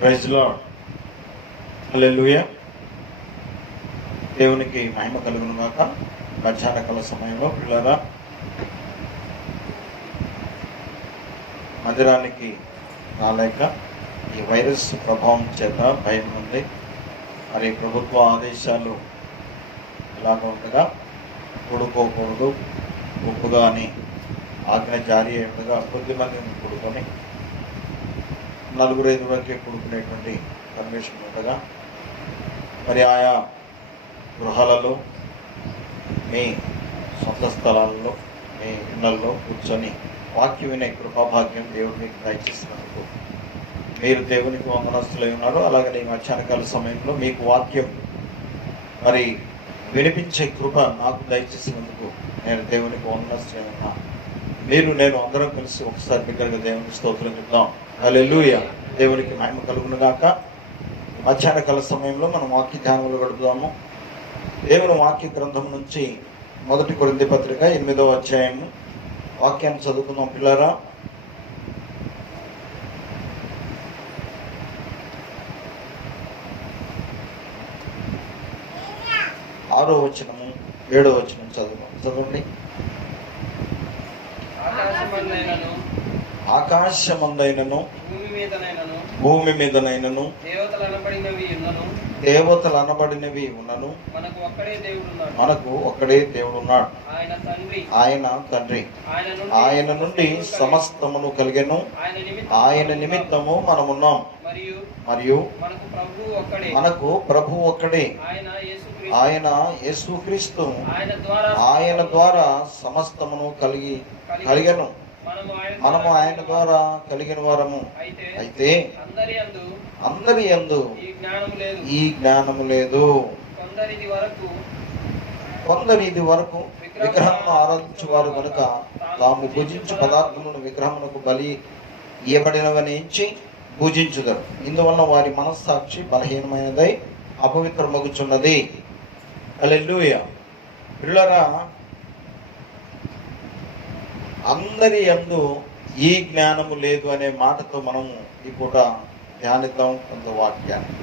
Praise lord. హల్లెలూయా. దేవునికి మహిమ కలుగును గాక. మధ్యాహ్న కాల సమయంలో పిల్లరా మందిరానికి రాలేక ఈ వైరస్ ప్రభావం చేత భయం ఉంది. మరి ప్రభుత్వ ఆదేశాలు ఇలాగ ఉండగా కూడుకోకూడదు గుంపుగా అని ఆజ్ఞ జారీ అయ్యగా కొద్ది మందిని కూడుకొని 4-5 వరకే కూడుకునేటువంటి పర్మిషన్ ఉండగా మరి ఆయా గృహాలలో మీ సొంత స్థలాల్లో మీ ఇళ్లలో కూర్చొని వాక్యం వినే కృపాభాగ్యం దేవుడు మీకు దయచేసినందుకు మీరు దేవునికి వందనస్తులై ఉన్నారు. అలాగే ఈ మధ్యాహ్నకాల సమయంలో మీకు వాక్యం మరి వినిపించే కృప నాకు దయచేసినందుకు నేను దేవునికి వందనస్తులై ఉన్నా. మీరు నేను అందరం కలిసి ఒకసారి బిగ్గరగా దేవునికి స్తోత్రం చెప్దాం. హల్లెలూయా. దేవునికి మహిమ కలుగును గాక. మధ్యాహ్నకాల సమయంలో మనం వాక్య ధ్యానంలో గడుపుదాము. దేవుని వాక్య గ్రంథం నుంచి 1 కొరింథీ పత్రిక 8వ అధ్యాయము వాక్యాన్ని చదువుకుందాం పిల్లరా. ఆరో వచనము 7వ వచనం చదవండి. ఆకాశమందైనను భూమి మీదనైనను దేవతలు అనబడినవి ఉన్నను మనకు ఒక్కడే దేవుడున్నాడు. ఆయన తండ్రి. ఆయన నుండి సమస్తమును కలిగెను. ఆయన నిమిత్తము మనమున్నాం. మరియు మనకు ప్రభు ఒక్కడే, ఆయన యేసుక్రీస్తు. ఆయన ద్వారా సమస్తమును కలిగెను. మనము ఆయన ద్వారా కలిగిన వారము. అయితే అందరి యందు ఈ జ్ఞానము లేదు. కొందరు ఇది వరకు విగ్రహమును ఆరాధించువారు కనుక తాము పూజించు పదార్థములను విగ్రహమునకు బలి ఇవ్వబడినవని ఎంచి పూజించుదరు. ఇందువల్ల వారి మనస్సాక్షి బలహీనమైనదై అపవిత్రమగుచున్నది. హల్లెలూయా. పిల్లరా, అందరి యందు ఈ జ్ఞానము లేదు అనే మాటతో మనము ఈ పూట ధ్యానిద్దాం కొంత వాక్యాన్ని.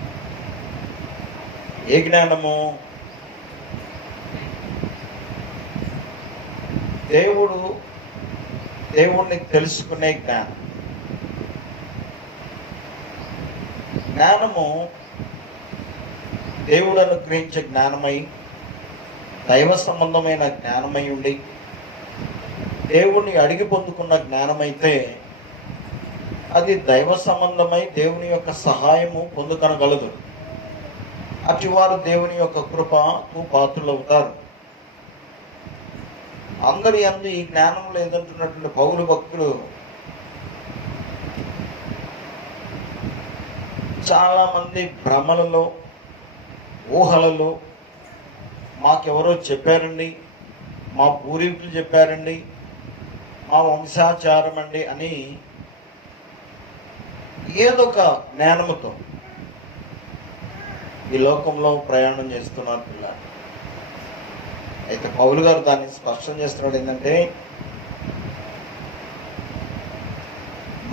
ఏ జ్ఞానము? దేవుణ్ణి తెలుసుకునే జ్ఞానం. జ్ఞానము దేవుడు అనుగ్రహించే జ్ఞానమై, దైవ సంబంధమైన జ్ఞానమై ఉండి దేవుణ్ణి అడిగి పొందుకున్న జ్ఞానమైతే అది దైవ సంబంధమై దేవుని యొక్క సహాయము పొందుకొనగలదు. అటివారు దేవుని యొక్క కృపకు పాత్రులవుతారు. అందరి యందు ఈ జ్ఞానం లేదంటున్నటువంటి పౌలు భక్తులు చాలా మంది భ్రమలలో, ఊహలలో మాకెవరో చెప్పారండి, మా పూర్వీకులు చెప్పారండి, మా వంశాచారం అండి అని ఏదొక జ్ఞానముతో ఈ లోకంలో ప్రయాణం చేస్తున్నారు పిల్లలు. అయితే పౌలు గారు దాన్ని స్పష్టం చేస్తున్నాడు. ఏంటంటే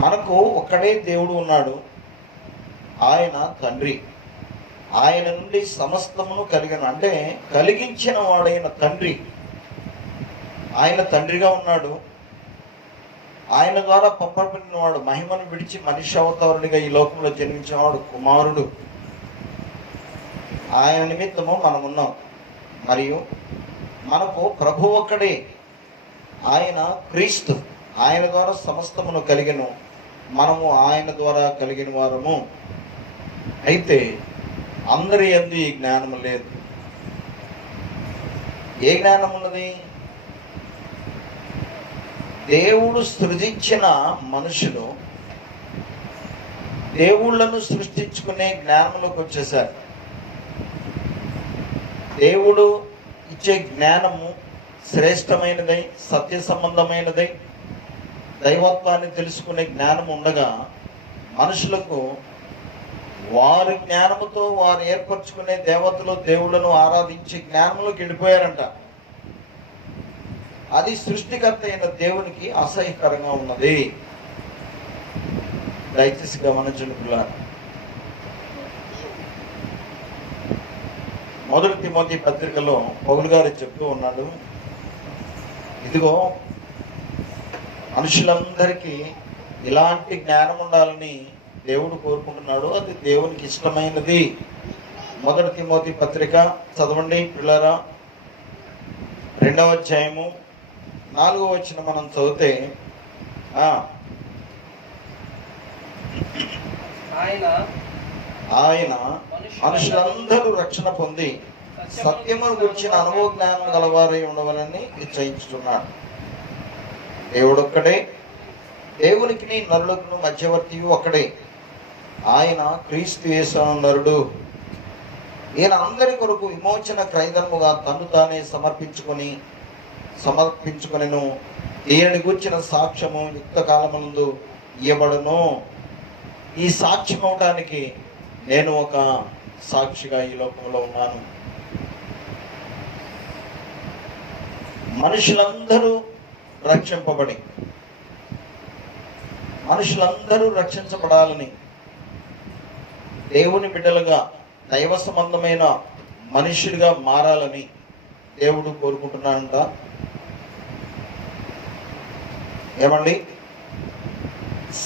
మనకు ఒక్కడే దేవుడు ఉన్నాడు. ఆయన తండ్రి. ఆయన నుండి సమస్తమును కలిగిన, అంటే కలిగించిన వాడైన తండ్రి. ఆయన తండ్రిగా ఉన్నాడు. ఆయన ద్వారా పంపబడిన వాడు, మహిమను విడిచి మనిషి అవతారుడిగా ఈ లోకంలో జన్మించినవాడు కుమారుడు. ఆయన నిమిత్తము మనమున్నాం. మరియు మనకు ప్రభు ఒక్కడే, ఆయన క్రీస్తు. ఆయన ద్వారా సమస్తమును కలిగెను. మనము ఆయన ద్వారా కలిగిన వారము. అయితే అందరి యందు ఈ జ్ఞానము లేదు. ఏ జ్ఞానం ఉన్నది? దేవుడు సృజించిన మనుషులు దేవుళ్లను సృష్టించుకునే జ్ఞానంలోకి వచ్చేసారు. దేవుడు ఇచ్చే జ్ఞానము శ్రేష్టమైనదై, సత్య సంబంధమైనదై, దైవత్వాన్ని తెలుసుకునే జ్ఞానం ఉండగా మనుషులకు వారి జ్ఞానముతో వారు ఏర్పరచుకునే దేవతలు, దేవుళ్లను ఆరాధించే జ్ఞానంలోకి వెళ్ళిపోయారంట. అది సృష్టికర్త అయిన దేవునికి అసహ్యకరంగా ఉన్నది. దయచేసి గమనించండి పిల్లలు. మొదటి తిమోతి పత్రికలో పౌలు గారు చెప్తూ ఉన్నాడు, ఇదిగో మనుషులందరికీ ఇలాంటి జ్ఞానం ఉండాలని దేవుడు కోరుకుంటున్నాడు, అది దేవునికి ఇష్టమైనది. మొదటి తిమోతి పత్రిక చదవండి పిల్లరా, 2వ అధ్యాయము 4వ వచనం మనం చదివితే, ఆయన మనుషులందరూ రక్షణ పొంది సత్యమును గురించిన అనుభవ జ్ఞానం గలవారై ఉండవాలని నిశ్చయించుతున్నాడు. దేవుడొక్కడే, దేవునికి నరులకు మధ్యవర్తి ఒక్కడే, ఆయన క్రీస్తు యేసు నరుడు. ఈయన అందరి కొరకు విమోచన క్రైదముగా తను తానే సమర్పించుకొనెను. ఈయన గూర్చిన సాక్ష్యము యుక్త కాలమునందు ఇవ్వబడును. ఈ సాక్ష్యం అవడానికి నేను ఒక సాక్షిగా ఈ లోకంలో ఉన్నాను. మనుషులందరూ రక్షింపబడి, మనుషులందరూ రక్షించబడాలని, దేవుని బిడ్డలుగా దైవ సంబంధమైన మనుషులుగా మారాలని దేవుడు కోరుకుంటున్నాడంట. ఏమండి,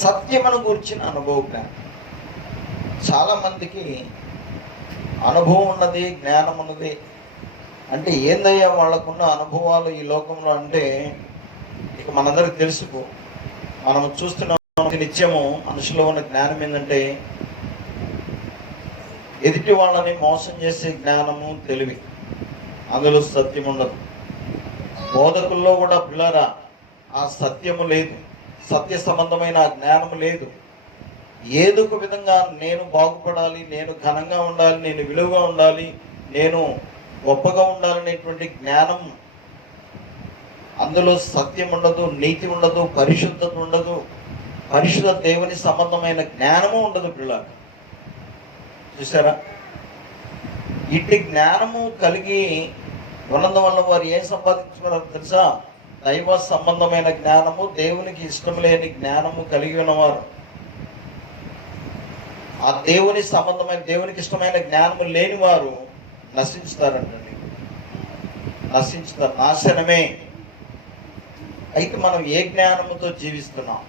సత్యమును గురించిన అనుభవ జ్ఞానం. చాలా మందికి అనుభవం ఉన్నది, జ్ఞానం ఉన్నది అంటే ఏందయ్యా వాళ్ళకున్న అనుభవాలు ఈ లోకంలో అంటే, ఇక మనందరికి తెలుసుకో, మనం చూస్తున్న నిత్యము మనుషులో ఉన్న జ్ఞానం ఏంటంటే ఎదుటి వాళ్ళని మోసం చేసే జ్ఞానము, తెలివి. అందులో సత్యం ఉండదు. బోధకుల్లో కూడా పిల్లరా ఆ సత్యము లేదు, సత్య సంబంధమైన జ్ఞానము లేదు. ఏదో ఒక విధంగా నేను బాగుపడాలి, నేను ఘనంగా ఉండాలి, నేను విలువగా ఉండాలి, నేను గొప్పగా ఉండాలనేటువంటి జ్ఞానం, అందులో సత్యం ఉండదు, నీతి ఉండదు, పరిశుద్ధత ఉండదు, పరిశుద్ధ దేవుని సంబంధమైన జ్ఞానము ఉండదు పిల్లలు. చూసారా, ఇట్టి జ్ఞానము కలిగి ఉన్నందు వల్ల వారు ఏం సంపాదించుకున్నారో తెలుసా? దైవ సంబంధమైన జ్ఞానము, దేవునికి ఇష్టం లేని జ్ఞానము కలిగి ఉన్నవారు. ఆ దేవుని సంబంధమైన, దేవునికి ఇష్టమైన జ్ఞానము లేని వారు నశించుతారంటండి, నశించుతారు, నాశనమే. అయితే మనం ఏ జ్ఞానముతో జీవిస్తున్నాం?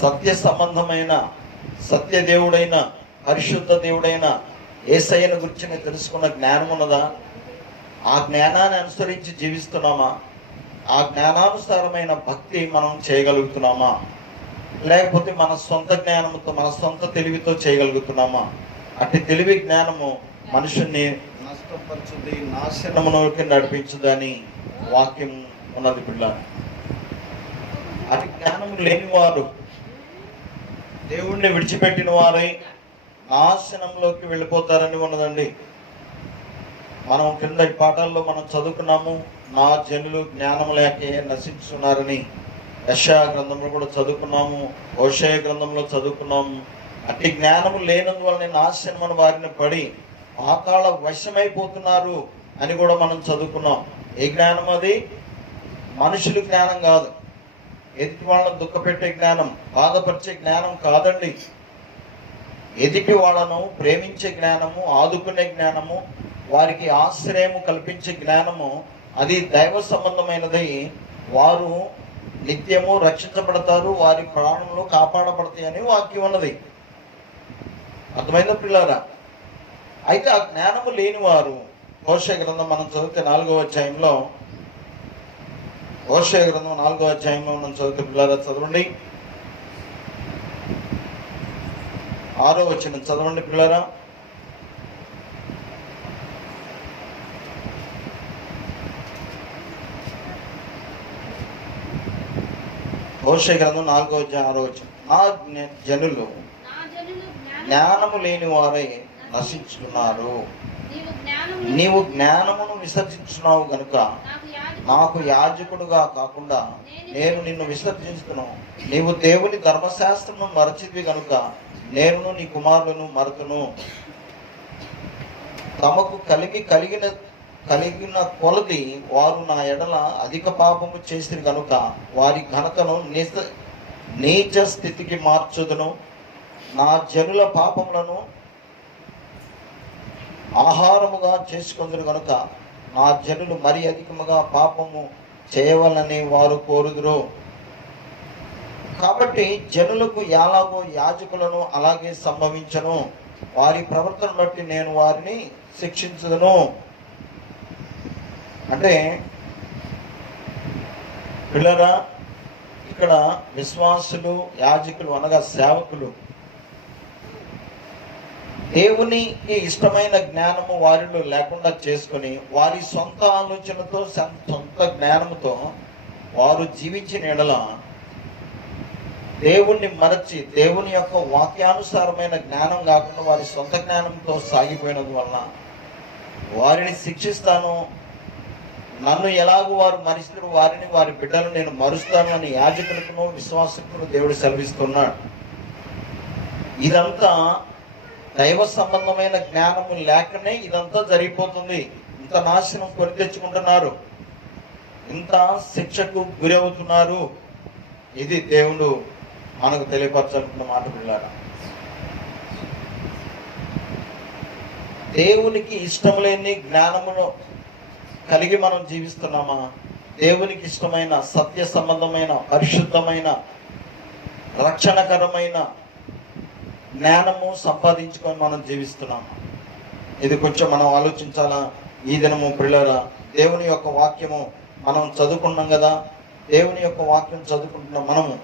సత్య సంబంధమైన, సత్య దేవుడైన, పరిశుద్ధ దేవుడైన యేసయ్యను గురించి తెలుసుకున్న జ్ఞానం ఉన్నదా? ఆ జ్ఞానాన్ని అనుసరించి జీవిస్తున్నామా? ఆ జ్ఞానానుసారమైన భక్తి మనం చేయగలుగుతున్నామా? లేకపోతే మన సొంత జ్ఞానంతో, మన సొంత తెలివితో చేయగలుగుతున్నామా? అట్టి తెలివి జ్ఞానము మనుషుల్ని నష్టపరచుద్ది, నాశనములోకి నడిపించుదని వాక్యం ఉన్నది పిల్ల. అటు జ్ఞానము లేనివారు, దేవుణ్ణి విడిచిపెట్టిన వారై నాశనంలోకి వెళ్ళిపోతారని ఉన్నదండి. మనం కింద పాఠాల్లో మనం చదువుకున్నాము, నా జనులు జ్ఞానం లేకే నశించున్నారని. యెషయా గ్రంథంలో కూడా చదువుకున్నాము, హోషేయ గ్రంథంలో చదువుకున్నాము. అట్టి జ్ఞానము లేనందువల్ల నాశనమైన వారిని పడి పాతాళ వశమైపోతున్నారు అని కూడా మనం చదువుకున్నాం. ఏ జ్ఞానం అది? మనుషుల జ్ఞానం కాదు, ఎదుటి వాళ్ళను దుఃఖపెట్టే జ్ఞానం, బాధపరిచే జ్ఞానం కాదండి. ఎదుటి వాళ్ళను ప్రేమించే జ్ఞానము, ఆదుకునే జ్ఞానము, వారికి ఆశ్రయము కల్పించే జ్ఞానము, అది దైవ సంబంధమైనది. వారు నిత్యము రక్షించబడతారు, వారి ప్రాణంలో కాపాడబడతాయి అని వాక్యం ఉన్నది. అర్థమైందా పిల్లారా? అయితే ఆ జ్ఞానము లేని వారు, హోషేయ గ్రంథం మనం చదివితే 4వ అధ్యాయంలో, హోషేయ గ్రంథం 4వ అధ్యాయంలో మనం చదివితే పిల్లారా చదవండి, 6వ వచనం చదవండి పిల్లారా. హోషేయ గ్రంథం 4వ అధ్యాయం 6వ వచనం, నా జనులు జ్ఞానము లేని వారై నశించున్నారు. నీవు జ్ఞానమును విసర్జించున్నావు గనుక నాకు యాజకుడుగా కాకుండా నేను నిన్ను విసర్జించుతున్నాను. నీవు దేవుని ధర్మశాస్త్రము మరచివి గనుక నేను నీ కుమారులను మరతును. తమకు కలిగిన కొలది వారు నా ఎడల అధిక పాపము చేసిరి కనుక వారి ఘనతను నీచ స్థితికి మార్చుదును. నా జనుల పాపములను ఆహారముగా చేసుకొందురు కనుక నా జనులు మరి అధికముగా పాపము చేయవలని వారు కోరుదురు. కాబట్టి జనులకు ఎలాగో యాజకులను అలాగే సంభవించను. వారి ప్రవర్తన బట్టి నేను వారిని శిక్షించుదును. అంటే పిల్లరా, ఇక్కడ విశ్వాసులు, యాజకులు అనగా సేవకులు దేవునికి ఇష్టమైన జ్ఞానము వారిలో లేకుండా చేసుకొని వారి సొంత ఆలోచనతో సొంత జ్ఞానముతో వారు జీవించిన ఎడల దేవుణ్ణి మరచి దేవుని యొక్క వాక్యానుసారమైన జ్ఞానం కాకుండా వారి సొంత జ్ఞానంతో సాగిపోయినందు వలన వారిని శిక్షిస్తాను, నన్ను ఎలాగో వారు మరిస్తారు వారిని వారి బిడ్డలను నేను మరుస్తాను అని యాజకులకు విశ్వాసకులు దేవుడు సెలవిస్తున్నాడు. ఇదంతా దైవ సంబంధమైన జ్ఞానము లేకనే ఇదంతా జరిగిపోతుంది. ఇంత నాశనం కొని తెచ్చుకుంటున్నారు, ఇంత శిక్షకు గురవుతున్నారు. ఇది దేవుడు మనకు తెలియపరచాలనుకున్న మాట. పిల్లారా, దేవునికి ఇష్టం లేని జ్ఞానమును కలిగి మనం జీవిస్తున్నామా? దేవునికి ఇష్టమైన సత్య సంబంధమైన పరిశుద్ధమైన రక్షణకరమైన జ్ఞానము సంపాదించుకొని మనం జీవిస్తున్నామా? ఇది కొంచెం మనం ఆలోచించాలా. ఈ దినము పిల్లరా, దేవుని యొక్క వాక్యము మనం చదువుకున్నాం కదా, దేవుని యొక్క వాక్యం చదువుకుంటున్నాం మనము.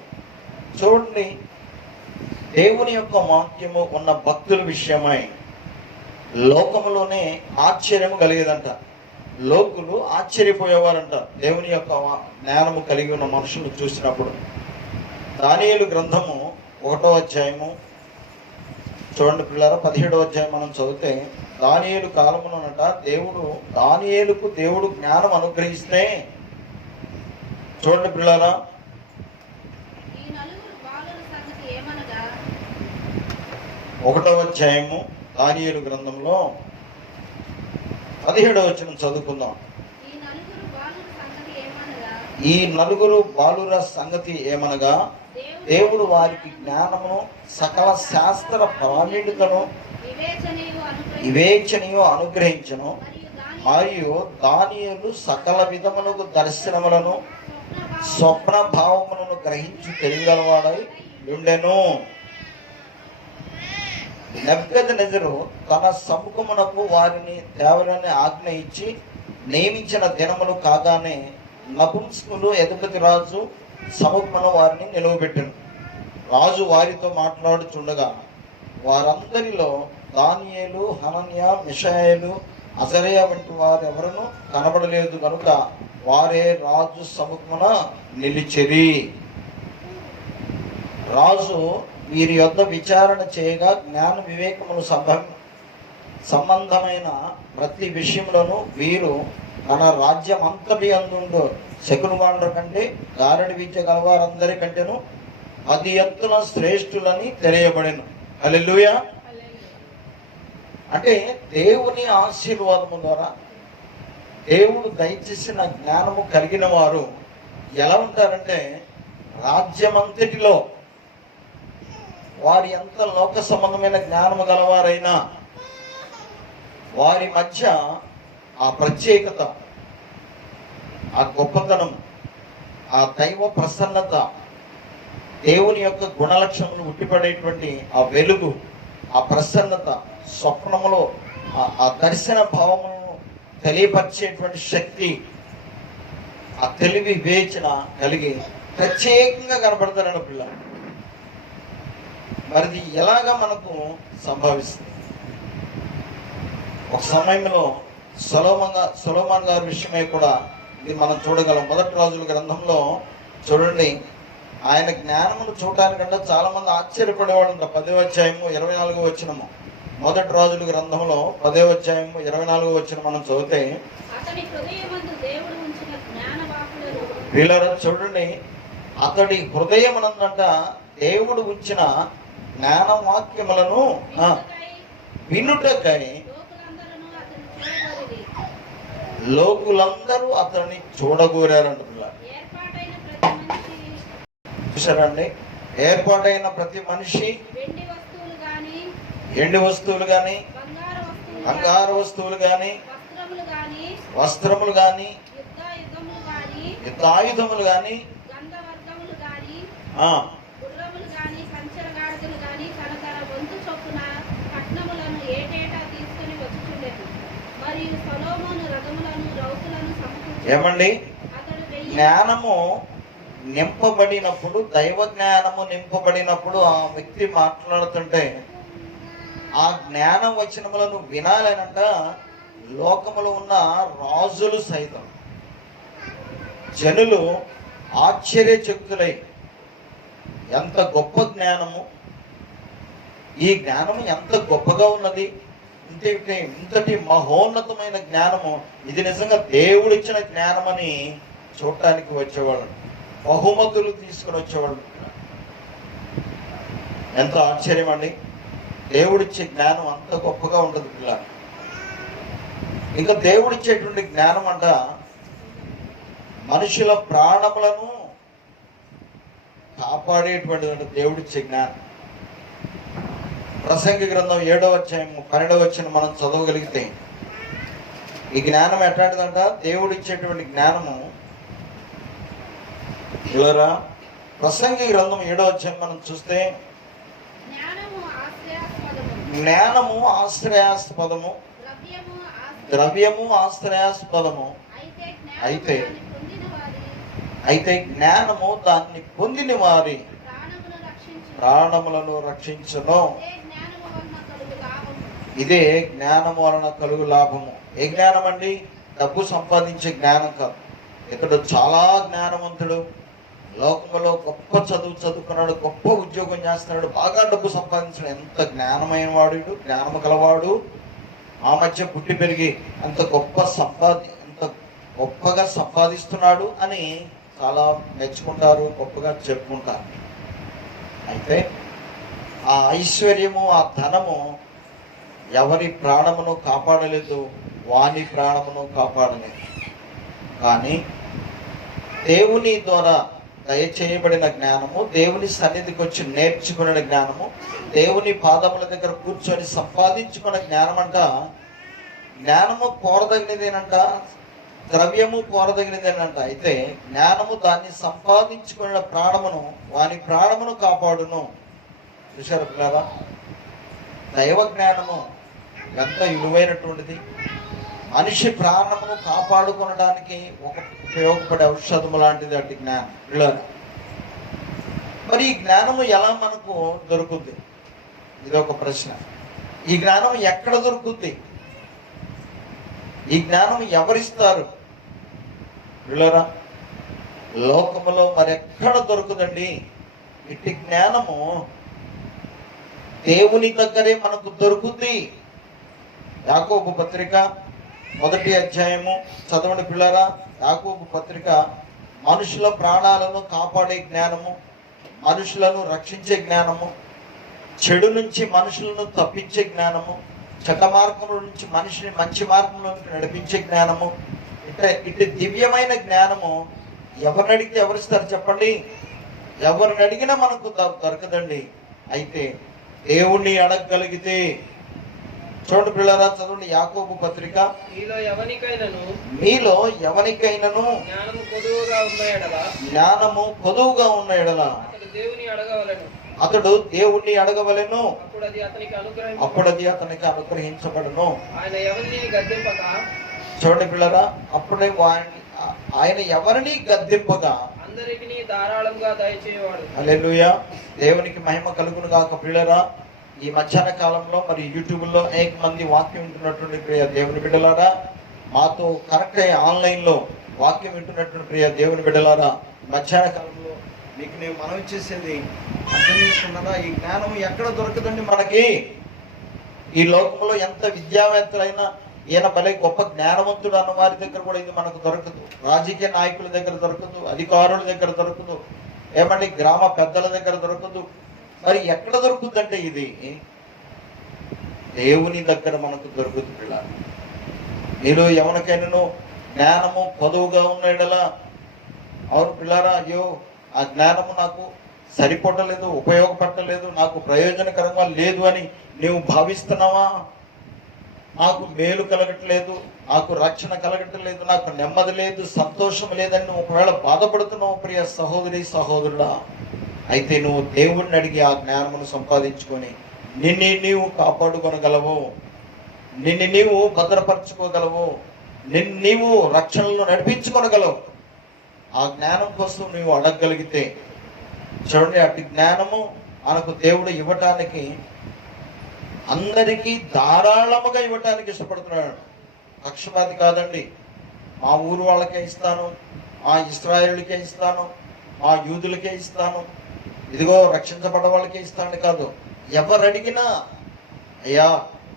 చూడండి, దేవుని యొక్క వాక్యము ఉన్న భక్తుల విషయమై లోకములోనే ఆశ్చర్యము కలిగేదంట. లోకులు ఆశ్చర్యపోయేవారంట దేవుని యొక్క జ్ఞానము కలిగి ఉన్న మనుషులు చూసినప్పుడు. దానియేలు గ్రంథము 1వ అధ్యాయము చూడండి పిల్లరా, 17వ అధ్యాయం మనం చదివితే, దానియేలు కాలమునట దానియేలుకు దేవుడు జ్ఞానం అనుగ్రహిస్తే, చూడండి పిల్లరా, 1వ అధ్యాయము దానియేలు గ్రంథంలో 17వ వచనం చదువుకుందాం. ఈ నలుగురు బాలుర సంగతి ఏమనగా, దేవుడు వారికి జ్ఞానమును సకల శాస్త్ర ప్రావీణ్యతను వివేచనయు అనుగ్రహించను. మరియు దానియేలు సకల విధములకు దర్శనములను స్వప్న భావములను గ్రహించి తెలియగలవాడై ఉండెను. నెబుకద్నెజరు తన సముఖమునకు వారిని తేవాలని ఆజ్ఞ ఇచ్చి నియమించిన దినములు కాగానే నపుంసకులు అధిపతి రాజు సముఖమున వారిని నిలువబెట్టెను. రాజు వారితో మాట్లాడుచుండగా వారందరిలో దానియేలు, హనన్యా, మిషాయేలు, అజర్యా వంటి వారు ఎవరునూ కనబడలేదు కనుక వారే రాజు సముఖమున నిలిచిరి. రాజు వీరి యొద్ద విచారణ చేయగా జ్ఞాన వివేకములు సంబంధమైన ప్రతి విషయంలోనూ వీరు మన రాజ్యం అంతటి అందుండు శకునవాళ్ళ కంటే గారడి విద్య గలవారందరి కంటేను 10 ఎత్తుల శ్రేష్ఠులని తెలియబడెను. హల్లెలూయా. అంటే దేవుని ఆశీర్వాదము ద్వారా దేవుడు దయచేసిన జ్ఞానము కలిగిన వారు ఎలా ఉంటారంటే, రాజ్యమంతటిలో వారి ఎంత లోక సంబంధమైన జ్ఞానము గలవారైనా వారి మధ్య ఆ ప్రత్యేకత, ఆ గొప్పతనం, ఆ దైవ ప్రసన్నత, దేవుని యొక్క గుణలక్షణములు ఉట్టిపడేటువంటి ఆ వెలుగు, ఆ ప్రసన్నత, స్వప్నములో ఆ దర్శన భావములను తెలియపరిచేటువంటి శక్తి, ఆ తెలివి వివేచన కలిగి ప్రత్యేకంగా కనపడతారన్న పిల్లలు. మరిది ఎలాగా మనకు సంభవిస్తుంది? ఒక సమయంలో సొలొమోన్ గారి విషయమై కూడా ఇది మనం చూడగలం. 1 రాజుల గ్రంథంలో చూడండి, ఆయన జ్ఞానమును చూడటానికంటే చాలా మంది ఆశ్చర్యపడేవాళ్ళంట. 10వ అధ్యాయము 24వ వచనము, 1 రాజుల గ్రంథంలో 10వ అధ్యాయము 24వ వచనం మనం చదివితే, వీళ్ళ చూడండి, అతడి హృదయమునందంట దేవుడు ఉంచిన జ్ఞాన వాక్యములను వినుటకై లోకులందరూ అతన్ని చూడగోరారంట. చూసారండి, ఏర్పాటైన ప్రతి మనిషి ఎండి వస్తువులు కానీ బంగారు వస్తువులు గాని, వస్త్రములు గాని, యుద్ధాయుధములు గాని, గుర్రములు గాని, కంచెరగాడిదలు గాని తన తన వంతు చొప్పున పట్టణములను ఏటేటా తీసుకుని వచ్చుచుండెను. మరియు సొలొమోను రథములను రౌతులను సమకూర్చి ఏమండి, జ్ఞానము నింపబడినప్పుడు, దైవ జ్ఞానము నింపబడినప్పుడు ఆ వ్యక్తి మాట్లాడుతుంటే ఆ జ్ఞాన వచనములను వినాలనంట లోకములో ఉన్న రాజులు సైతం, జనులు ఆశ్చర్యచకితులై, ఎంత గొప్ప జ్ఞానము, ఈ జ్ఞానము ఎంత గొప్పగా ఉన్నది, ఇంతటి మహోన్నతమైన జ్ఞానము, ఇది నిజంగా దేవుడిచ్చిన జ్ఞానమని చూడటానికి వచ్చేవాళ్ళు, బహుమతులు తీసుకుని వచ్చేవాళ్ళు. ఎంత ఆశ్చర్యం అండి, దేవుడిచ్చే జ్ఞానం అంత గొప్పగా ఉంటుంది పిల్ల. ఇంకా దేవుడిచ్చేటువంటి జ్ఞానం అంట మనుషుల ప్రాణములను కాపాడేటువంటిది అంటే దేవుడిచ్చే జ్ఞానం. ప్రసంగి గ్రంథం 7వ అధ్యాయం 12వ వచనం మనం చదవగలిగితే ఈ జ్ఞానం ఎట్లాంటిదంట, దేవుడిచ్చేటువంటి జ్ఞానము. ఇలా ప్రసంగి గ్రంథం 7వ అధ్యాయం మనం చూస్తే జ్ఞానము ఆశ్రయాస్పదము, ద్రవ్యము ఆశ్రయాస్పదము, అయితే జ్ఞానము దాన్ని పొందిన వారి ప్రాణములను రక్షించును. ఇదే జ్ఞానము వలన కలుగు లాభము. ఏ జ్ఞానం అండి? డబ్బు సంపాదించే జ్ఞానం కాదు. ఇతడు చాలా జ్ఞానవంతుడు, లోకంలో గొప్ప చదువుకున్నాడు, గొప్ప ఉద్యోగం చేస్తున్నాడు, బాగా డబ్బు సంపాదించాడు, ఎంత జ్ఞానమైన వాడు, జ్ఞానము గలవాడు, ఆ మధ్య పుట్టి పెరిగి ఎంత గొప్పగా సంపాదిస్తున్నాడు అని చాలా మెచ్చుకుంటారు, గొప్పగా చెప్పుకుంటారు. అయితే ఆ ఐశ్వర్యము, ఆ ధనము ఎవరి ప్రాణమును కాపాడలేదు, వాని ప్రాణమును కాపాడలేదు. కానీ దేవుని ద్వారా దయచేయబడిన జ్ఞానము, దేవుని సన్నిధికి వచ్చి నేర్చుకునే జ్ఞానము, దేవుని పాదముల దగ్గర కూర్చొని సంపాదించుకున్న జ్ఞానం అంట. జ్ఞానము కోరదగినదేనంట, ద్రవ్యము కోరదగినదేనంట. అయితే జ్ఞానము దాన్ని సంపాదించుకున్న ప్రాణమును, వాని ప్రాణమును కాపాడును. చూశారు పిల్లరా, దైవ జ్ఞానము ఎంత విలువైనటువంటిది. మనిషి ప్రాణమును కాపాడుకోవడానికి ఒక ఉపయోగపడే ఔషధము లాంటిది అట్టి జ్ఞానం పిల్లలు. మరి ఈ జ్ఞానము ఎలా మనకు దొరుకుతుంది? ఇది ఒక ప్రశ్న. ఈ జ్ఞానం ఎక్కడ దొరుకుతుంది? ఈ జ్ఞానం ఎవరిస్తారు పిల్లరా? లోకములో మరెక్కడ దొరుకుదండి. ఇట్టి జ్ఞానము దేవుని దగ్గరే మనకు దొరుకుతుంది. యాకోబు పత్రిక 1వ అధ్యాయము చదవండి పిల్లరా. యాకోబు పత్రిక మనుషుల ప్రాణాలను కాపాడే జ్ఞానము, మనుషులను రక్షించే జ్ఞానము, చెడు నుంచి మనుషులను తప్పించే జ్ఞానము, చెడ్డ మార్గముల నుంచి మనిషిని మంచి మార్గంలోకి నడిపించే జ్ఞానము, ఇటు దివ్యమైన జ్ఞానము ఎవరిని అడిగితే ఎవరిస్తారు చెప్పండి? ఎవరిని అడిగినా మనకు దొరకదండి. అయితే దేవుణ్ణి అడగగలిగితే, చూడండి పిల్లరా, చదవండి యాకోబు పత్రిక. మీలో ఎవనికైనను జ్ఞానము పొదువుగా ఉన్న ఎడల అతడు దేవుణ్ణి అడగవలెను, అప్పుడు అది అతనికి అనుగ్రహించబడును. చూడండి పిల్లరా, అప్పుడే ఆయన ఎవరిని గద్దింపగా అందరికీ ధారాళంగా దయచేయవాడు. హల్లెలూయా, దేవునికి మహిమ కలుగును గాక. పిల్లరా, ఈ మధ్యాహ్న కాలంలో మరి యూట్యూబ్లో అనేక మంది వాక్యం వింటున్నటువంటి ప్రియ దేవుని బిడ్డలారా, మాతో కరెక్ట్ ఆన్లైన్లో వాక్యం వింటున్నటువంటి ప్రియ దేవుని బిడ్డలారా, మధ్యాహ్న కాలంలో మీకు నేను మనవి చేసేది అర్థం చేసుకున్నారా? ఈ జ్ఞానం ఎక్కడ దొరకదండి మనకి. ఈ లోకంలో ఎంత విద్యావేత్తలైనా, ఈయన భలే గొప్ప జ్ఞానవంతుడు అన్న వారి దగ్గర కూడా ఇది మనకు దొరకదు. రాజకీయ నాయకుల దగ్గర దొరకదు, అధికారుల దగ్గర దొరకదు, ఏమండి గ్రామ పెద్దల దగ్గర దొరకదు. మరి ఎక్కడ దొరుకుతుందంటే ఇది దేవుని దగ్గర మనకు దొరుకుతుంది పిల్లలు. మీరు ఎవరికైనా జ్ఞానము పొదువుగా ఉన్న ఎడలా, అవును పిల్లారా, అయ్యో ఆ జ్ఞానము నాకు సరిపడలేదు, ఉపయోగపడలేదు, నాకు ప్రయోజనకరంగా లేదు అని నీవు భావిస్తున్నావా? నాకు మేలు కలగట్లేదు, నాకు రక్షణ కలగట్లేదు, నాకు నెమ్మది లేదు, సంతోషం లేదని నువ్వు ఒకవేళ బాధపడుతున్నావు ప్రియ సహోదరి సహోదరుడా, అయితే నువ్వు దేవుణ్ణి అడిగి ఆ జ్ఞానమును సంపాదించుకొని నిన్ను నీవు కాపాడుకొనగలవు, నిన్ను నీవు భద్రపరచుకోగలవు, నిన్ను నీవు రక్షణలో నడిపించుకొనగలవు. ఆ జ్ఞానం కోసం నువ్వు అడగగలిగితే చూడండి, అటు జ్ఞానము మనకు దేవుడు ఇవ్వటానికి అందరికీ ధారాళముగా ఇవ్వటానికి ఇష్టపడుతున్నాడు. పక్షపాతి కాదండి. మా ఊరు వాళ్ళకే ఇస్తాను, మా ఇశ్రాయేలుకే ఇస్తాను, మా యూదులకే ఇస్తాను, ఇదిగో రక్షించబడ్డ వాళ్ళకే ఇస్తాను కాదు. ఎవరు అడిగినా అయ్యా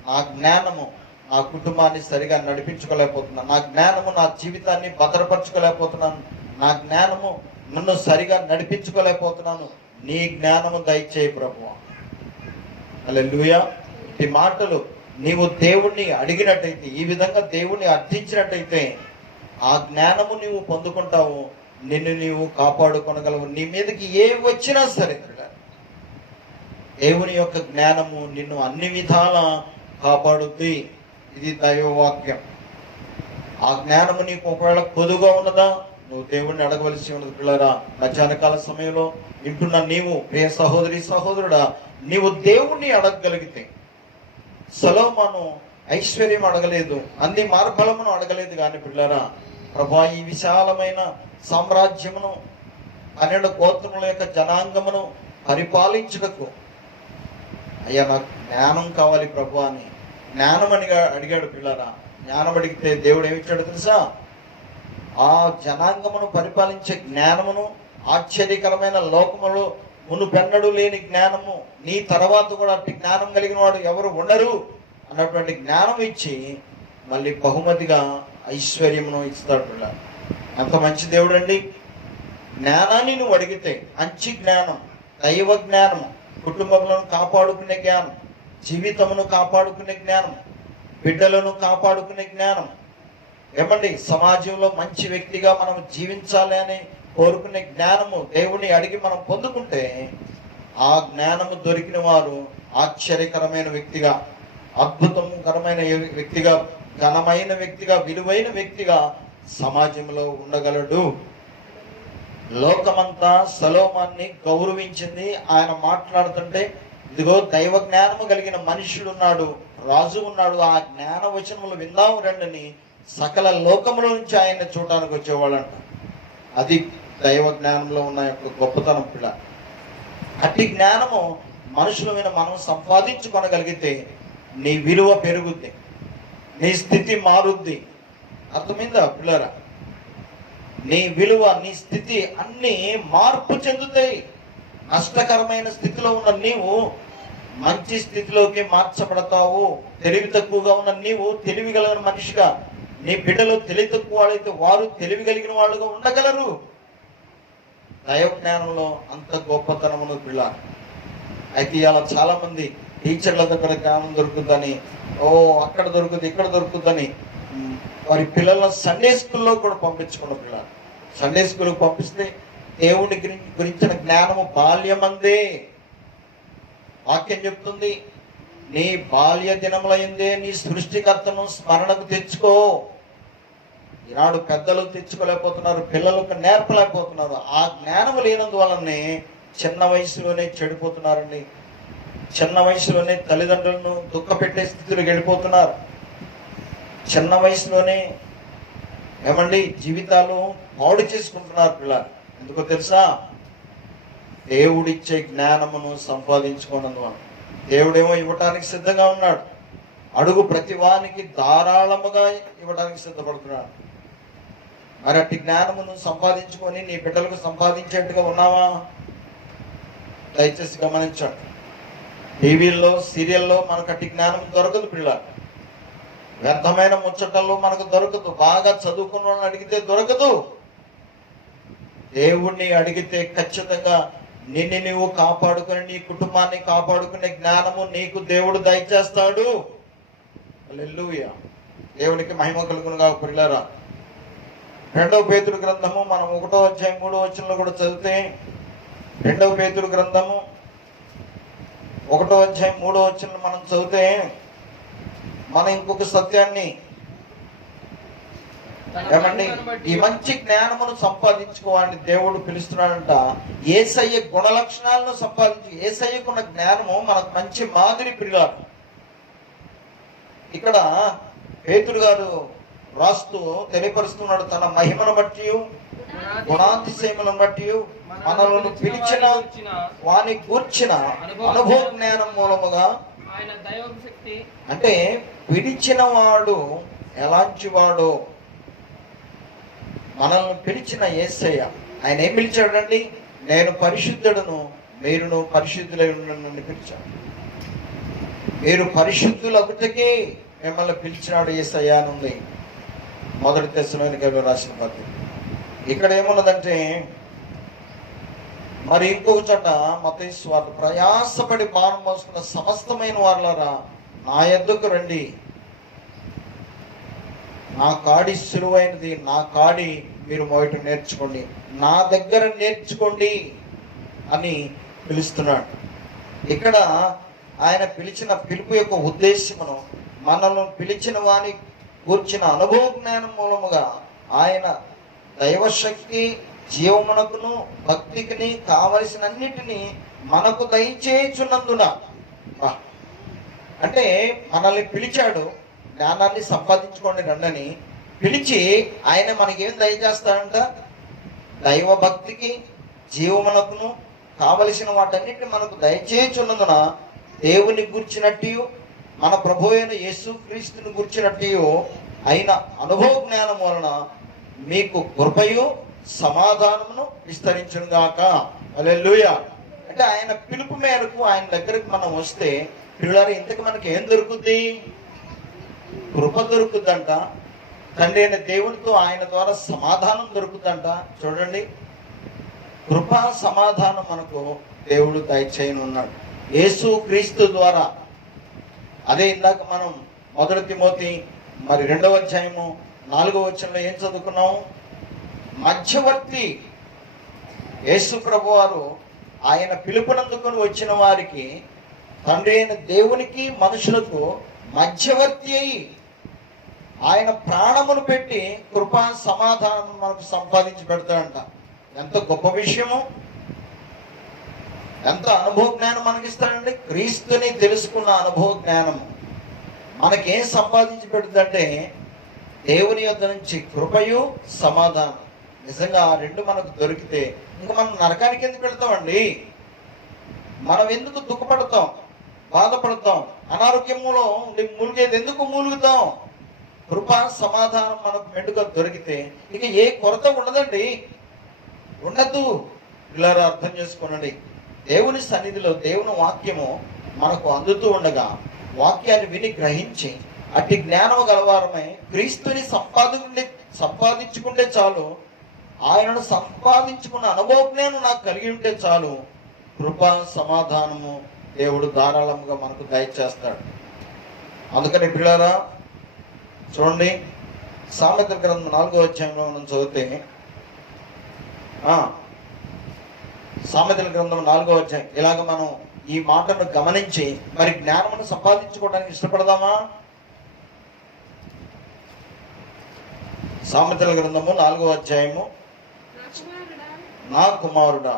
నా జ్ఞానము నా కుటుంబాన్ని సరిగా నడిపించుకోలేకపోతున్నాను, నా జ్ఞానము నా జీవితాన్ని భద్రపరచుకోలేకపోతున్నాను, నా జ్ఞానము నన్ను సరిగా నడిపించుకోలేకపోతున్నాను, నీ జ్ఞానము దయచేయి ప్రభువా. హల్లెలూయా. ఈ మాటలు నీవు దేవుణ్ణి అడిగినట్టయితే, ఈ విధంగా దేవుణ్ణి అర్థించినట్టయితే ఆ జ్ఞానము నీవు పొందుకుంటావు, నిన్ను నీవు కాపాడుకొనగలవు. నీ మీదకి ఏ వచ్చినా సరే దేవుని యొక్క జ్ఞానము నిన్ను అన్ని విధాల కాపాడుద్ది. ఇది దైవవాక్యం. ఆ జ్ఞానము నీకు ఒకవేళ కొదుగా ఉన్నదా, నువ్వు దేవుణ్ణి అడగవలసి ఉన్నది. పిల్లరా, మధ్యాహ్నకాల సమయంలో వింటున్న నీవు ప్రియ సహోదరి సహోదరుడా, నీవు దేవుణ్ణి అడగగలిగితే, సొలొమోను ఐశ్వర్యం అడగలేదు, అన్ని మార్బలమును అడగలేదు, కానీ పిల్లరా ప్రభా ఈ విశాలమైన సామ్రాజ్యమును 12 గోత్రముల యొక్క జనాంగమును పరిపాలించుటకు అయ్యా నాకు జ్ఞానం కావాలి ప్రభు అని జ్ఞానం అని అడిగాడు. పిల్లరా, జ్ఞానం అడిగితే దేవుడు ఏమిచ్చాడు తెలుసా? ఆ జనాంగమును పరిపాలించే జ్ఞానమును, ఆశ్చర్యకరమైన లోకములో మునుపెన్నడూ లేని జ్ఞానము, నీ తర్వాత కూడా అట్టి జ్ఞానం కలిగిన వాడు ఎవరు ఉండరు అన్నటువంటి జ్ఞానం ఇచ్చి మళ్ళీ బహుమతిగా ఐశ్వర్యమును ఇస్తాడు. పిల్లలు, అంత మంచి దేవుడు అండి. జ్ఞానాన్ని నువ్వు అడిగితే మంచి జ్ఞానం, దైవ జ్ఞానము, కుటుంబములను కాపాడుకునే జ్ఞానం, జీవితమును కాపాడుకునే జ్ఞానం, బిడ్డలను కాపాడుకునే జ్ఞానం, ఏమండి సమాజంలో మంచి వ్యక్తిగా మనం జీవించాలి అని కోరుకునే జ్ఞానము దేవుని అడిగి మనం పొందుకుంటే ఆ జ్ఞానము దొరికిన వారు ఆశ్చర్యకరమైన వ్యక్తిగా, అద్భుతకరమైన వ్యక్తిగా, ఘనమైన వ్యక్తిగా, విలువైన వ్యక్తిగా సమాజంలో ఉండగలడు. లోకమంతా సొలొమోన్ని గౌరవించింది. ఆయన మాట్లాడుతుంటే ఇదిగో దైవ జ్ఞానము కలిగిన మనుషుడు ఉన్నాడు, రాజు ఉన్నాడు, ఆ జ్ఞాన వచనములు విందాము రండని సకల లోకముల నుంచి ఆయన్ని చూడటానికి వచ్చేవాళ్ళంట. అది దైవ జ్ఞానంలో ఉన్న యొక్క గొప్పతనం. పిల్ల అట్టి జ్ఞానము మనుషుల మీద మనం సంపాదించుకొనగలిగితే నీ విలువ పెరుగుద్ది, నీ స్థితి మారుద్ది. అర్థమైందా పిల్లరా? నీ విలువ, నీ స్థితి అన్నీ మార్పు చెందుతాయి. నష్టకరమైన స్థితిలో ఉన్న నీవు మంచి స్థితిలోకి మార్చబడతావు. తెలివి తక్కువగా ఉన్న నీవు తెలివి కలిగిన మనిషిగా, నీ బిడ్డలు తెలివి తక్కువ వాళ్ళైతే వారు తెలివి కలిగిన వాళ్ళుగా ఉండగలరు. దైవ జ్ఞానంలో అంత గొప్పతనమును పిల్ల. అయితే ఇలా చాలా మంది టీచర్ల దగ్గర జ్ఞానం దొరుకుతుందని, అక్కడ దొరుకుతుంది ఇక్కడ దొరుకుతుందని వారి పిల్లలను సండే స్కూల్లో కూడా పంపించుకున్న పిల్లలు. సండే స్కూల్కి పంపిస్తే దేవుని గురించిన జ్ఞానము బాల్యమందే. వాక్యం చెప్తుంది, నీ బాల్య దినములయందే నీ సృష్టికర్తను స్మరణకు తెచ్చుకో. ఈనాడు పెద్దలు తెచ్చుకోలేకపోతున్నారు, పిల్లలకు నేర్పలేకపోతున్నారు. ఆ జ్ఞానము లేనందువల్లనే చిన్న వయసులోనే చెడిపోతున్నారండి. చిన్న వయసులోనే తల్లిదండ్రులను దుఃఖపెట్టే స్థితిలోకి వెళ్ళిపోతున్నారు. చిన్న వయసులోనే ఏమండి జీవితాలు పాడు చేసుకుంటున్నారు పిల్లలు. ఎందుకో తెలుసా? దేవుడిచ్చే జ్ఞానమును సంపాదించుకోనందువల్ల. దేవుడేమో ఇవ్వటానికి సిద్ధంగా ఉన్నాడు. అడుగు ప్రతి వానికి ధారాళముగా ఇవ్వడానికి సిద్ధపడుతున్నాడు. మరి అట్టి జ్ఞానమును సంపాదించుకొని నీ బిడ్డలకు సంపాదించేట్టుగా ఉన్నావా? దయచేసి గమనించండి. టీవీల్లో, సీరియల్లో మనకు అట్టి జ్ఞానం దొరకదు పిల్లలు. వ్యర్థమైన ముచ్చటల్లో మనకు దొరకదు. బాగా చదువుకున్న వాళ్ళని అడిగితే దొరకదు. దేవుణ్ణి అడిగితే ఖచ్చితంగా నిన్ను నీవు కాపాడుకుని నీ కుటుంబాన్ని కాపాడుకునే జ్ఞానము నీకు దేవుడు దయచేస్తాడు. హల్లెలూయా. దేవునికి మహిమ కలుగునుగా. పిల్లరా, 2వ పేతురు గ్రంథము మనం 1వ అధ్యాయం 3వ వచనంలో కూడా చదివితే, 2వ పేతురు గ్రంథము 1వ అధ్యాయం 3వ వచనం మనం చదివితే మనం ఇంకొక సత్యాన్ని ఏమండి, ఈ మంచి జ్ఞానమును సంపాదించుకోవాలని దేవుడు పిలుస్తున్నాడంట. యేసయ్య గుణ లక్షణాలను సంపాదించి, యేసయ్యకున్న జ్ఞానము మనకు మంచి మాదిరి పిల్లలు. ఇక్కడ పేతురు గారు రాస్తూ తెలియపరుస్తున్నాడు, తన మహిమను బట్టి గుణాతిశయములను బట్టి మనలను పిలిచిన వాని కూర్చిన అనుభవ జ్ఞానం మూలముగా. అంటే పిలిచిన వాడు ఎలాంటి వాడో, మనల్ని పిలిచిన యేసయ్య ఆయన ఏం పిలిచాడండి? నేను పరిశుద్ధుడును, మీరును పరిశుద్ధులై ఉండండి పిలిచాడు. మీరు పరిశుద్ధులగుటకే మిమ్మల్ని పిలిచినాడు యేసయ్య అని ఉంది మొదటి తెస్సలోనికైలో రాసిన పత్రిక. ఇక్కడ ఏమున్నదంటే, మరి ఇంకొక చోట మత్తయి సువార్త, ప్రయాసపడి భారం మోసుకున్న సమస్తమైన వారులారా నా యొద్దకు రండి, నా కాడి సులువైనది, నా కాడి మీరు మోయటం నేర్చుకోండి, నా దగ్గర నేర్చుకోండి అని పిలుస్తున్నాడు. ఇక్కడ ఆయన పిలిచిన పిలుపు యొక్క ఉద్దేశమును, మనల్ని పిలిచిన వాని కూర్చిన అనుభవ జ్ఞానం మూలముగా ఆయన దైవశక్తి జీవమునకును భక్తికి కావలసిన అన్నిటినీ మనకు దయచేయుచున్నందున. అంటే మనల్ని పిలిచాడు, జ్ఞానాన్ని సంపాదించుకోండి రండని పిలిచి ఆయన మనకేం దయచేస్తాడంట? దైవ భక్తికి జీవమునకును కావలసిన వాటన్నిటిని మనకు దయచేయుచున్నందున దేవుని గూర్చినట్టు, మన ప్రభు అయిన యేసు క్రీస్తుని గూర్చినట్టు అయిన అనుభవ జ్ఞానం వలన మీకు కృపయు సమాధానమును విస్తరించుగాక. హల్లెలూయా. అంటే ఆయన పిలుపు మేరకు ఆయన దగ్గరికి మనం వస్తే పిల్లలు ఇంతకు మనకి ఏం దొరుకుద్ది? కృప దొరుకుద్దంట. తండ్రి అయిన దేవునితో ఆయన ద్వారా సమాధానం దొరుకుద్దంట. చూడండి, కృప సమాధానం మనకు దేవుడు దయచేయనున్నాడు యేసు క్రీస్తు ద్వారా. అదే ఇందాక మనం మొదటి తిమోతి మరి 2వ అధ్యాయము 4వ వచనంలో ఏం చదువుకున్నాం? మధ్యవర్తి యేసు ప్రభు వారు ఆయన పిలుపునందుకొని వచ్చిన వారికి, తండ్రి అయిన దేవునికి మనుషులకు మధ్యవర్తి అయి ఆయన ప్రాణమును పెట్టి కృపా సమాధానం మనకు సంపాదించి పెడతాడంట. ఎంత గొప్ప విషయము! ఎంత అనుభవ జ్ఞానం మనకిస్తాడండి? క్రీస్తుని తెలుసుకున్న అనుభవ జ్ఞానము మనకేం సంపాదించి పెడుతుందంటే, దేవుని యొద్ద నుంచి కృపయు సమాధానం. నిజంగా ఆ రెండు మనకు దొరికితే ఇంకా మనం నరకానికి ఎందుకు వెళ్తామండి? మనం ఎందుకు దుఃఖపడతాం, బాధపడతాం, అనారోగ్యములో మూలిగేది ఎందుకు మూలుగుతాం? కృప సమాధానం మనకు మెండుగా దొరికితే ఇక ఏ కొరత ఉండదండి, ఉండద్దు. ఇలా అర్థం చేసుకోనండి. దేవుని సన్నిధిలో దేవుని వాక్యము మనకు అందుతూ ఉండగా వాక్యాన్ని విని గ్రహించి అట్టి జ్ఞానం గలవారమై క్రీస్తుని సంపాదించుకుంటే చాలు. ఆయనను సంపాదించుకున్న అనుభవ జ్ఞానం నాకు కలిగి ఉంటే చాలు. కృప సమాధానము దేవుడు ధారాళంగా మనకు దయచేస్తాడు. అందుకని పిల్లారా చూడండి, సామెతల గ్రంథం 4వ అధ్యాయంలో మనం చదివితే, సామెతల గ్రంథం 4వ అధ్యాయం, ఇలాగ మనం ఈ మాటను గమనించి మరి జ్ఞానమును సంపాదించుకోవడానికి ఇష్టపడదామా? సామెతల గ్రంథము 4వ అధ్యాయము, నా కుమారుడా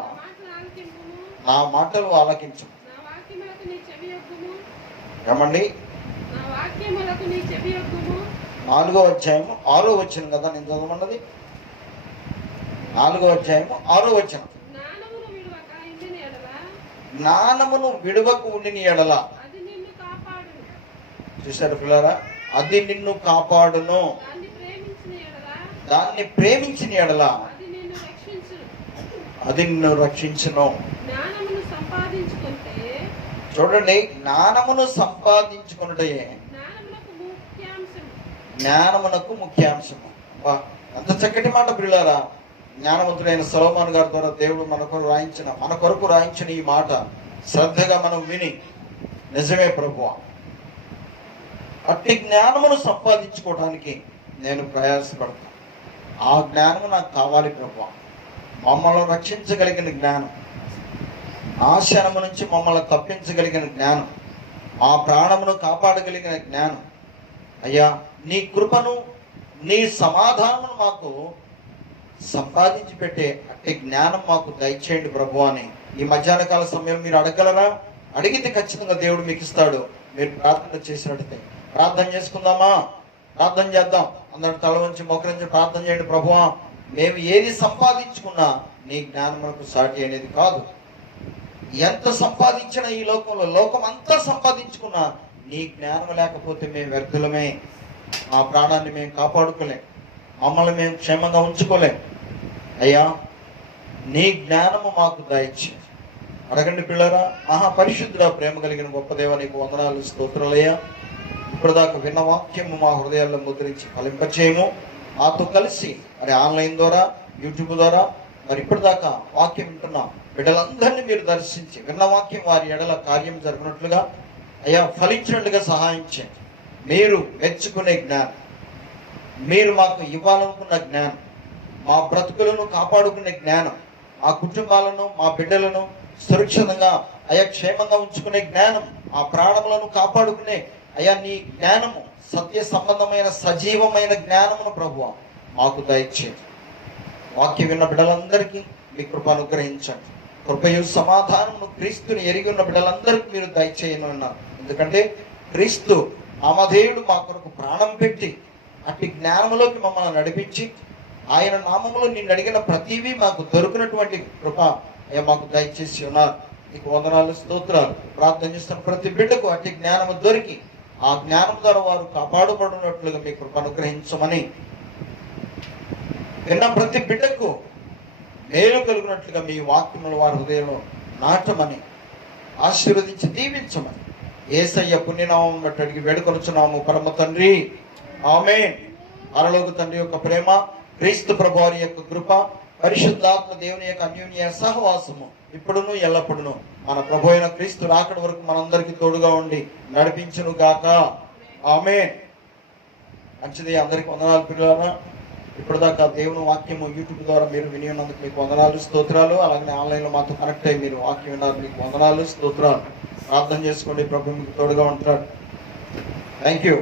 నా మాటలు ఆలకించు. ఏమండి, 4వ అధ్యాయము 6వ వచనం కదా నేను చదవమన్నది. 4వ అధ్యాయము 6వ వచనం, జ్ఞానమును విడువకు ఉండిని ఎడల. చూసారు పిల్లరా? అది నిన్ను కాపాడును, దాన్ని ప్రేమించిన ఎడల అది నిన్ను రక్షించును. చూడండి, జ్ఞానమును సంపాదించుకున్నటే జ్ఞానమునకు ముఖ్యాంశము. అంత చక్కటి మాట పిల్లారా. జ్ఞానవంతుడైన సొలొమోను గారి ద్వారా దేవుడు మన కొరకు రాయించిన ఈ మాట శ్రద్ధగా మనం విని, నిజమే ప్రభువా, అట్టి జ్ఞానమును సంపాదించుకోవడానికి నేను ప్రయాసపడతాను. ఆ జ్ఞానము నాకు కావాలి ప్రభువా. మమ్మల్ని రక్షించగలిగిన జ్ఞానం, నాశనము నుంచి మమ్మల్ని తప్పించగలిగిన జ్ఞానం, ఆ ప్రాణమును కాపాడగలిగిన జ్ఞానం, అయ్యా నీ కృపను, నీ సమాధానం మాకు సంపాదించి పెట్టే అట్టి జ్ఞానం మాకు దయచేయండి ప్రభు అని ఈ మధ్యాహ్న కాల సమయంలో మీరు అడగలరా? అడిగితే ఖచ్చితంగా దేవుడు మీకు ఇస్తాడు. మీరు ప్రార్థన చేసినట్టే. ప్రార్థన చేసుకుందామా? ప్రార్థన చేద్దాం. అందరూ తల వంచి మోకరించి ప్రార్థన చేయండి. ప్రభువా, మేము ఏది సంపాదించుకున్నా నీ జ్ఞానములకు సాటి అనేది కాదు. ఎంత సంపాదించినా ఈ లోకంలో, లోకం అంతా సంపాదించుకున్నా నీ జ్ఞానం లేకపోతే మేము వ్యర్థులమే. మా ప్రాణాన్ని మేము కాపాడుకోలేం, మమ్మల్ని మేము క్షేమంగా ఉంచుకోలేం. అయ్యా నీ జ్ఞానము మాకు దయచేయండి. అడగండి పిల్లరా. పరిశుద్ధుడా, ప్రేమ కలిగిన గొప్ప దేవ, నీకు వందనాలు, స్తోత్రాలయ్యా. ఇప్పటిదాకా విన్న వాక్యము మా హృదయాల్లో ముద్రించి ఫలింపచేయము. మాతో కలిసి మరి ఆన్లైన్ ద్వారా, యూట్యూబ్ ద్వారా మరి ఇప్పటిదాకా వాక్యం వింటున్నాం బిడ్డలందరినీ మీరు దర్శించి విన్న వాక్యం వారి ఎడల కార్యం జరుగునట్లుగా అయ్యా ఫలించినట్లుగా సహాయం చేయండి. మీరు మెచ్చుకునే జ్ఞానం, మీరు మాకు ఇవ్వాలనుకున్న జ్ఞానం, మా బ్రతుకులను కాపాడుకునే జ్ఞానం, మా కుటుంబాలను, మా బిడ్డలను సురక్షితంగా అయ్యా క్షేమంగా ఉంచుకునే జ్ఞానం, ఆ ప్రాణములను కాపాడుకునే అయ్యా నీ జ్ఞానము, సత్య సంబంధమైన సజీవమైన జ్ఞానమును ప్రభువా మాకు దయచేయండి. వాక్యం విన్న బిడ్డలందరికీ మీ కృప అనుగ్రహించండి. కృపయు సమాధానము క్రీస్తుని ఎరిగి ఉన్న బిడ్డలందరికీ మీరు దయచేయనున్నారు. ఎందుకంటే క్రీస్తు నామధేయుడు మా కొరకు ప్రాణం పెట్టి అట్టి జ్ఞానంలోకి మమ్మల్ని నడిపించి ఆయన నామములో నిన్ను అడిగిన ప్రతివీ మాకు దొరికినటువంటి కృప అయ్యా మాకు దయచేసి ఉన్నారు. నీకు వందనాలు, స్తోత్రాలు. ప్రార్థన చేస్తున్న ప్రతి బిడ్డకు అట్టి జ్ఞానము దొరికి ఆ జ్ఞానం ద్వారా వారు కాపాడుబడినట్లుగా మీ కృప అనుగ్రహించమని, విన్న ప్రతి బిడ్డకు మేలు కలిగినట్లుగా మీ వాక్యములు వారి హృదయంలో నాటమని, ఆశీర్వదించి దీవించమని యేసయ్య పుణ్యనామం బట్టి అడిగి వేడుకొనుచున్నాము పరమ తండ్రి, ఆమేన్. పరలోక తండ్రి యొక్క ప్రేమ, క్రీస్తు ప్రభువారి యొక్క కృప, పరిశుద్ధాత్మ దేవుని యొక్క అన్యోన్య సహవాసము ఇప్పుడును ఎల్లప్పుడును మన ప్రభు అయిన క్రీస్తు రాకడ వరకు మనందరికీ తోడుగా ఉండి నడిపించును గాక. ఆమేన్. మంచిది. అందరికి వందనాలు పిల్లలారా. ఇప్పటిదాకా దేవుని వాక్యము యూట్యూబ్ ద్వారా మీరు విని ఉన్నందుకు మీకు వందనాలు, స్తోత్రాలు. అలాగే ఆన్లైన్లో మాతో కనెక్ట్ అయ్యి మీరు వాక్యం విన్నారు, మీకు వందనాలు, స్తోత్రాలు. ప్రార్థన చేసుకోండి, ప్రభు మీకు తోడుగా ఉంటాడు. Thank you.